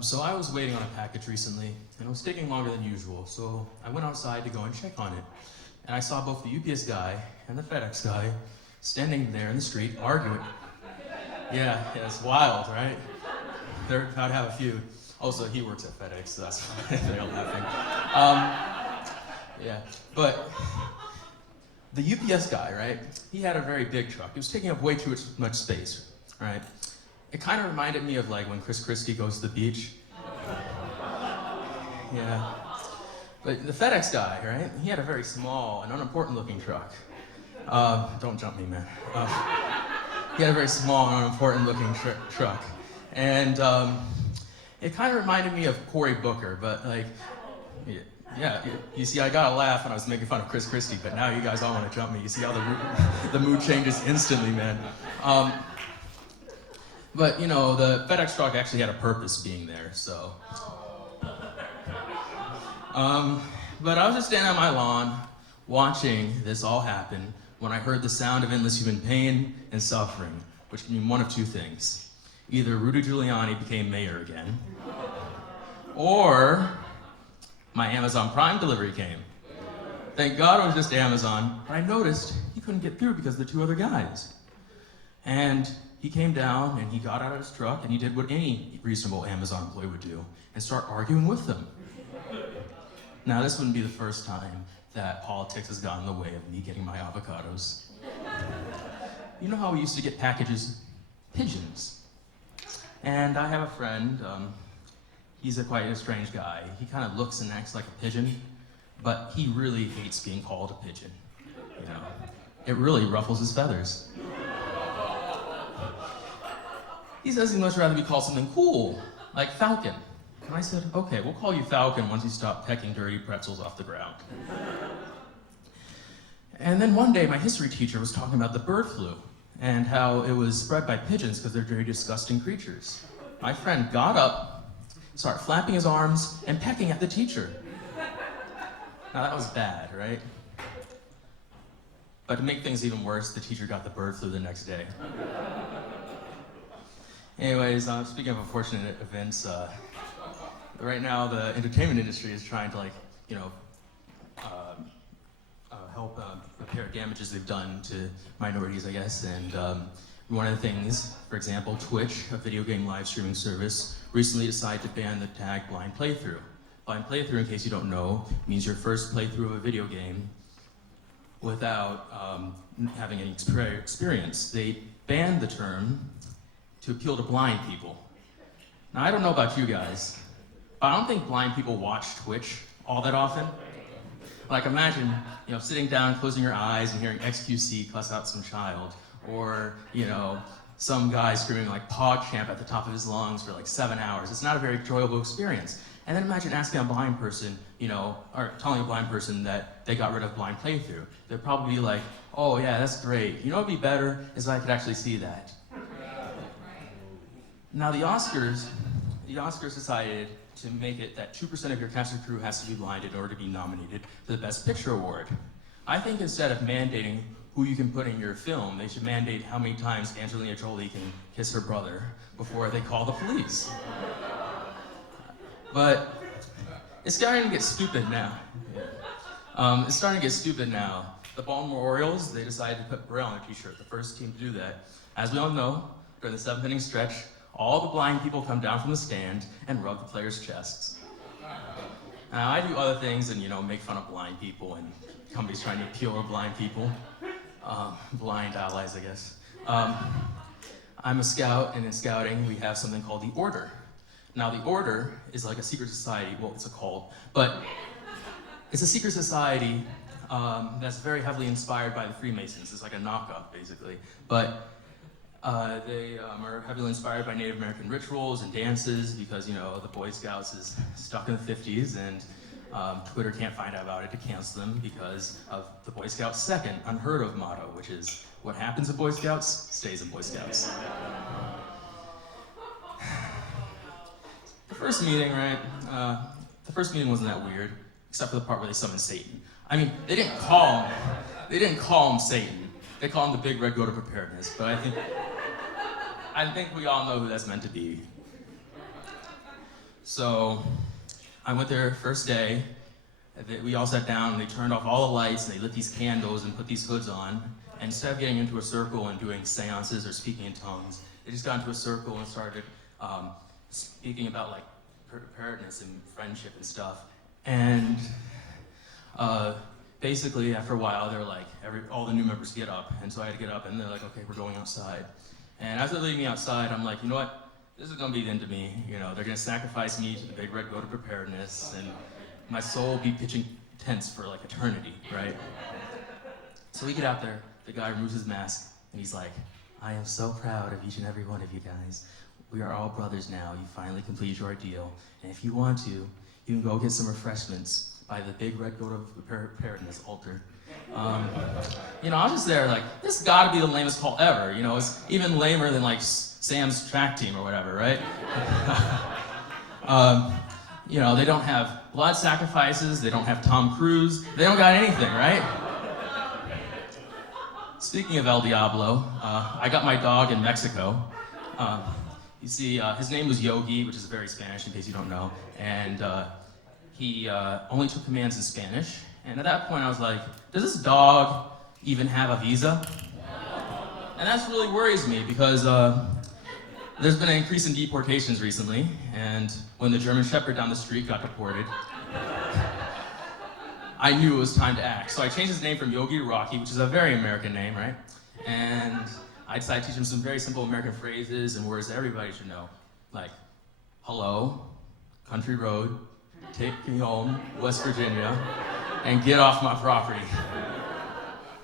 So I was waiting on a package recently, and it was taking longer than usual, so I went outside to go and check on it. And I saw both the UPS guy and the FedEx guy standing there in the street arguing. Yeah, it's wild, right? They're about to have a feud. Also, he works at FedEx, so that's why they're laughing. Yeah, but the UPS guy, right? He had a very big truck. It was taking up way too much space, right? It kind of reminded me of like when Chris Christie goes to the beach. Yeah. But the FedEx guy, right? He had a very small and unimportant looking truck. Don't jump me, man. He had a very small and unimportant looking truck. And it kind of reminded me of Cory Booker, but like, yeah, you see, I got a laugh when I was making fun of Chris Christie, but now you guys all want to jump me. You see how the mood changes instantly, man. But you know, the FedEx truck actually had a purpose being there, so. But I was just standing on my lawn, watching this all happen, when I heard the sound of endless human pain and suffering, which can mean one of two things. Either Rudy Giuliani became mayor again, or my Amazon Prime delivery came. Thank God it was just Amazon, but I noticed he couldn't get through because of the two other guys. And he came down and he got out of his truck and he did what any reasonable Amazon employee would do and start arguing with them. Now, this wouldn't be the first time that politics has gotten in the way of me getting my avocados. You know how we used to get packages? Pigeons. And I have a friend, he's quite a strange guy. He kind of looks and acts like a pigeon, but he really hates being called a pigeon. You know, it really ruffles his feathers. He says he'd much rather be called something cool, like Falcon. And I said, okay, we'll call you Falcon once you stop pecking dirty pretzels off the ground. And then one day, my history teacher was talking about the bird flu and how it was spread by pigeons because they're very disgusting creatures. My friend got up, started flapping his arms, and pecking at the teacher. Now that was bad, right? But to make things even worse, the teacher got the bird flu the next day. Anyways, speaking of unfortunate events, right now the entertainment industry is trying to help repair damages they've done to minorities, I guess. And one of the things, for example, Twitch, a video game live streaming service, recently decided to ban the tag blind playthrough. Blind playthrough, in case you don't know, means your first playthrough of a video game without having any experience. They banned the term to appeal to blind people. Now, I don't know about you guys, but I don't think blind people watch Twitch all that often. Like, imagine, you know, sitting down, closing your eyes, and hearing XQC cuss out some child, or, you know, some guy screaming like PogChamp at the top of his lungs for like 7 hours. It's not a very enjoyable experience. And then imagine asking a blind person, you know, or telling a blind person that they got rid of blind playthrough. They'd probably be like, oh yeah, that's great. You know what would be better is if I could actually see that. Now the Oscars decided to make it that 2% of your cast and crew has to be blind in order to be nominated for the Best Picture award. I think instead of mandating who you can put in your film, they should mandate how many times Angelina Jolie can kiss her brother before they call the police. But it's starting to get stupid now. It's starting to get stupid now. The Baltimore Orioles, they decided to put Braille on their t-shirt, the first team to do that. As we all know, during the 7th inning stretch, all the blind people come down from the stand and rub the players' chests. Now, I do other things and, you know, make fun of blind people and companies trying to appeal to blind people. Blind allies, I guess. I'm a scout, and in scouting, we have something called the Order. Now, the Order is like a secret society. Well, it's a cult, but it's a secret society that's very heavily inspired by the Freemasons. It's like a knockoff, basically. But they are heavily inspired by Native American rituals and dances because, you know, the Boy Scouts is stuck in the 50s and Twitter can't find out about it to cancel them because of the Boy Scouts' second unheard of motto, which is, what happens in Boy Scouts stays in Boy Scouts. The first meeting, right? The first meeting wasn't that weird, except for the part where they summoned Satan. I mean, they didn't call him Satan. They call him the Big Red Goat of Preparedness, but I think we all know who that's meant to be. So I went there first day. We all sat down and they turned off all the lights and they lit these candles and put these hoods on. And instead of getting into a circle and doing seances or speaking in tongues, they just got into a circle and started speaking about like preparedness and friendship and stuff. And basically after a while, they were like, all the new members get up. And so I had to get up and they're like, okay, we're going outside. And as they're leading me outside, I'm like, you know what? This is gonna be the end of me. You know, they're gonna sacrifice me to the big red goat of preparedness, and my soul will be pitching tents for like eternity, right? So we get out there, the guy removes his mask, and he's like, I am so proud of each and every one of you guys. We are all brothers now. You finally completed your ordeal. And if you want to, you can go get some refreshments by the big red goat of preparedness altar. You know, I was just there like, this gotta be the lamest call ever. You know, it's even lamer than like Sam's track team or whatever, right? You know, they don't have blood sacrifices, they don't have Tom Cruise, they don't got anything, right? Speaking of El Diablo, I got my dog in Mexico. You see, his name was Yogi, which is very Spanish in case you don't know, and he only took commands in Spanish. And at that point I was like, does this dog even have a visa? And that really worries me because there's been an increase in deportations recently, and when the German Shepherd down the street got deported, I knew it was time to act. So I changed his name from Yogi to Rocky, which is a very American name, right? And I decided to teach him some very simple American phrases and words that everybody should know, like, hello, country road, take me home, West Virginia, and get off my property.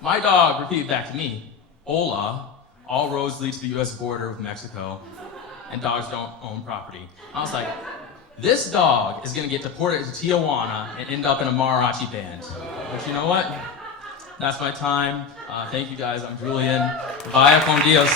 My dog repeated back to me, hola, all roads lead to the US border with Mexico, and dogs don't own property. I was like, this dog is gonna get deported to Tijuana and end up in a mariachi band. But you know what? That's my time. Thank you guys, I'm Julian. Vaya con Dios.